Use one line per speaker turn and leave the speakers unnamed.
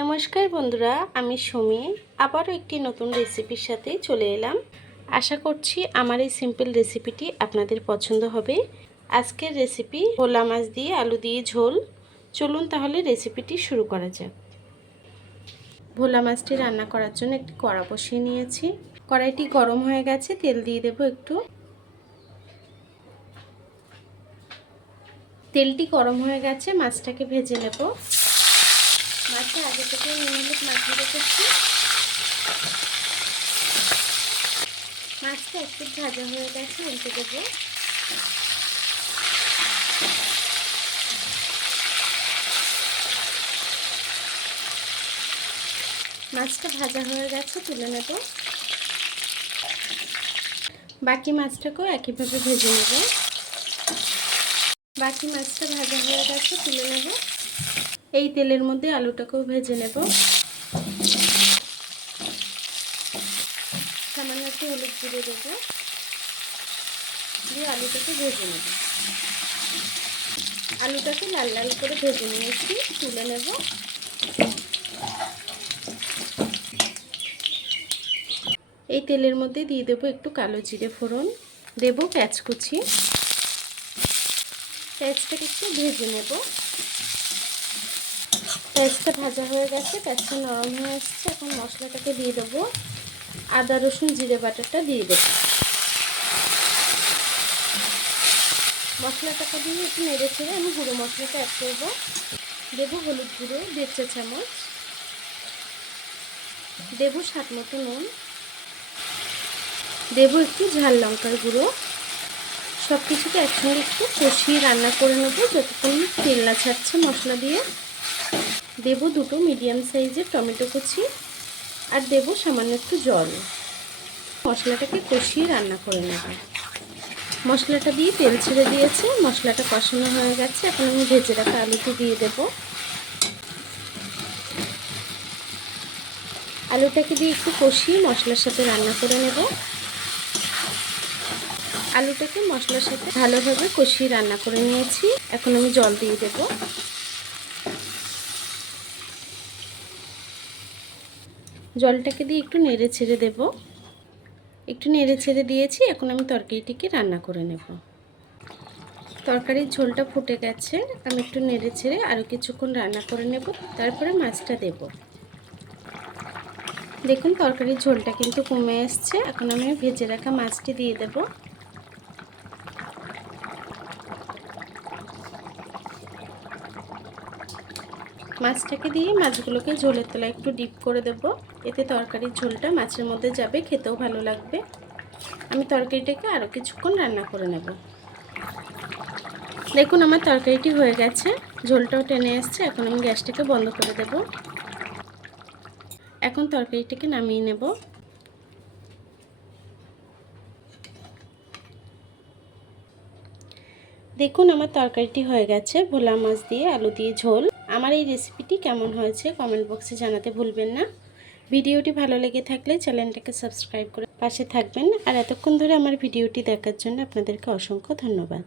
নমস্কার বন্ধুরা, আমি সুমি। আবারও একটি নতুন রেসিপির সাথে চলে এলাম। আশা করছি আমার এই সিম্পল রেসিপিটি আপনাদের পছন্দ হবে। আজকের রেসিপি ভোলা মাছ দিয়ে আলু দিয়ে ঝোল। চলুন তাহলে রেসিপিটি শুরু করা যাক। ভোলা মাছটি রান্না করার জন্য একটি কড়া বসিয়ে নিয়েছি। কড়াইটি গরম হয়ে গেছে, তেল দিয়ে দেব একটু। তেলটি গরম হয়ে গেছে, মাছটাকে ভেজে নেব। মাছটা আগে থেকে নুন হলুদ মাখিয়ে রেখেছি। মাছটা একটু ভাজা হয়ে গেছে, উল্টে দেবো। মাছটা ভাজা হয়ে গেছে, তুলে নেব। বাকি মাছটাকেও একইভাবে ভেজে নেব। বাকি মাছটা ভাজা হয়ে গেছে, তুলে নেব। এই তেলের মধ্যে আলুটাকেও ভেজে নেব। সামান্য একটু হলুদ জিরে দেবো। দিয়ে আলুটাকে ভেজে নেব। আলুটাকে লাল লাল করে ভেজে নিয়েছি, তুলে নেব। এই তেলের মধ্যে দিয়ে দেবো একটু কালো জিরে ফোড়ন। দেব পেঁয়াজ কুচি। পেঁয়াজটাকে একটু ভেজে নেব। পেঁয়াজটা ভাজা হয়ে গেছে পেঁয়াজটা নরম হয়ে আসছে এখন মশলাটাকে দিয়ে দেবো। আদা, রসুন, জিরে বাটারটা দিয়ে দেবো। মশলাটাকে দিয়ে একটু নেড়ে ছেড়ে আমি গুঁড়ো মশলাটা অ্যাড করব। দেবো হলুদ গুঁড়ো দেড় চা চামচ। দেবো স্বাদ মতো নুন। দেবো একটু ঝাল লঙ্কার গুঁড়ো। সব কিছুকে একসঙ্গে একটু কষিয়ে রান্না করে নেব। যতক্ষণ তেল না ছাড়ছে মশলা দিয়ে। দেব দুটো মিডিয়াম সাইজের টমেটো কুচি আর দেব সামান্য একটু জল। মশলাটাকে কষিয়ে রান্না করে নেব। মশলাটা দিয়ে তেল ছেড়ে দিয়েছে। মশলাটা কষানো হয়ে গেছে। এখন আমি ভেজে রাখা আলুটি দিয়ে দেব। আলুটাকে দিয়ে একটু কষিয়ে মশলার সাথে রান্না করে নেব। আলুটাকে মশলার সাথে ভালোভাবে কষিয়ে রান্না করে নিয়েছি। এখন আমি জল দিয়ে দেব। জলটাকে দিয়ে একটু নেড়ে ছেড়ে দেব। একটু নেড়ে ছেড়ে দিয়েছি, এখন আমি তরকারিটিকে রান্না করে নেব। তরকারির ঝোলটা ফুটে গেছে, আমি একটু নেড়ে ছেড়ে আরও কিছুক্ষণ রান্না করে নেব, তারপরে মাছটা দেব। দেখুন, তরকারির ঝোলটা কিন্তু কমে এসছে, এখন আমি ভেজে রাখা মাছটি দিয়ে দেবো। মাছটাকে দিয়ে মাছগুলোকে ঝোলের তলায় একটু ডিপ করে দেব। এতে তরকারির ঝোলটা মাছের মধ্যে যাবে, খেতেও ভালো লাগবে। আমি তরকারিটাকে আরও কিছুক্ষণ রান্না করে নেব। দেখুন, আমার তরকারিটি হয়ে গেছে। ঝোলটাও টেনে এসছে। এখন আমি গ্যাসটাকে বন্ধ করে দেব। এখন তরকারিটাকে নামিয়ে নেব। দেখুন, আমার তরকারিটি হয়ে গেছে। ভোলা মাছ দিয়ে আলু দিয়ে ঝোল। আমার এই রেসিপিটি কেমন হয়েছে কমেন্ট বক্সে জানাতে ভুলবেন না। ভিডিওটি ভালো লেগে থাকলে চ্যানেলটাকে সাবস্ক্রাইব করে পাশে থাকবেন। আর এতক্ষণ ধরে আমার ভিডিওটি দেখার জন্য আপনাদেরকে অসংখ্য ধন্যবাদ।